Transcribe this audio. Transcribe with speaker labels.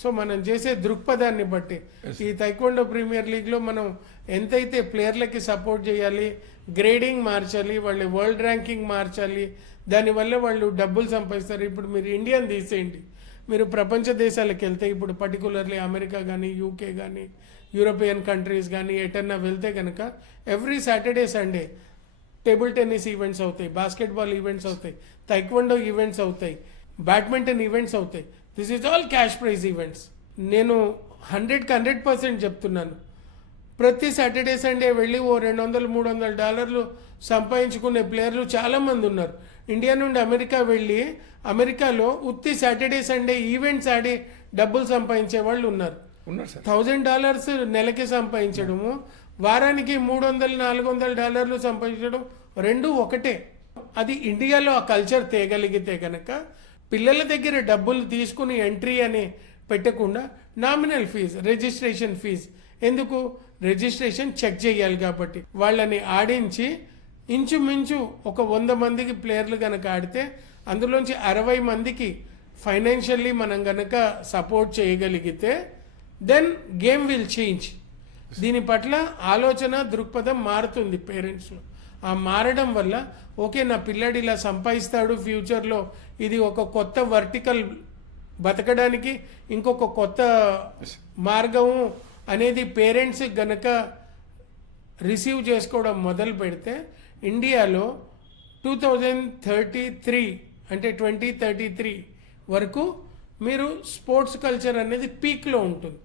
Speaker 1: So మనం చేసే దృక్పథాన్ని బట్టి. ఈ తైకొండో ప్రీమియర్ లీగ్లో మనం ఎంతైతే ప్లేయర్లకి సపోర్ట్ చేయాలి గ్రేడింగ్ మార్చాలి వాళ్ళ వరల్డ్ ర్యాంకింగ్ మార్చాలి దానివల్ల వాళ్ళు డబ్బులు సంపాదిస్తారు. ఇప్పుడు మీరు ఇండియాని తీసేయండి మీరు ప్రపంచ దేశాలకు వెళ్తే ఇప్పుడు పర్టికులర్లీ అమెరికా కానీ యూకే కానీ యూరోపియన్ కంట్రీస్ కానీ ఎటన్నా వెళ్తే కనుక every Saturday Sunday table tennis events అవుతాయి బాస్కెట్బాల్ ఈవెంట్స్ అవుతాయి తైక్వండో ఈవెంట్స్ అవుతాయి బ్యాడ్మింటన్ ఈవెంట్స్ అవుతాయి. This is all cash prize events నేను హండ్రెడ్కి హండ్రెడ్ పర్సెంట్ చెప్తున్నాను. ప్రతి సాటర్డే సండే వెళ్ళి ఓ రెండు వందలు మూడు వందల డాలర్లు సంపాదించుకునే ప్లేయర్లు చాలామంది ఉన్నారు. ఇండియా నుండి అమెరికా వెళ్ళి అమెరికాలో ఉత్తి సాటర్డే సండే ఈవెంట్స్ ఆడి డబ్బులు సంపాదించే వాళ్ళు ఉన్నారు. థౌజండ్ డాలర్స్ నెలకి సంపాదించడము వారానికి మూడు వందలు నాలుగు వందల డాలర్లు సంపాదించడం రెండు ఒకటే. అది ఇండియాలో ఆ కల్చర్ తేగలిగితే కనుక పిల్లల దగ్గర డబ్బులు తీసుకుని ఎంట్రీ అని పెట్టకుండా నామినల్ ఫీజ్ రిజిస్ట్రేషన్ ఫీజ్. ఎందుకు? రిజిస్ట్రేషన్ చెక్ చేయాలి కాబట్టి. వాళ్ళని ఆడించి ఇంచుమించు ఒక వంద మందికి ప్లేయర్లు కనుక ఆడితే అందులోంచి అరవై మందికి ఫైనాన్షియల్లీ మనం కనుక సపోర్ట్ చేయగలిగితే దెన్ గేమ్ విల్ చేంజ్. దీని పట్ల ఆలోచన దృక్పథం మారుతుంది పేరెంట్స్లో. ఆ మారడం వల్ల ఓకే నా పిల్లాడు ఇలా సంపాదిస్తాడు ఫ్యూచర్లో. ఇది ఒక కొత్త వర్టికల్ బతకడానికి ఇంకొక కొత్త మార్గము అనేది పేరెంట్స్ గనక రిసీవ్ చేసుకోవడం మొదలు పెడితే ఇండియాలో టూ థౌజండ్ థర్టీ త్రీ అంటే ట్వంటీ థర్టీ త్రీ వరకు మీరు స్పోర్ట్స్ కల్చర్ అనేది పీక్లో ఉంటుంది.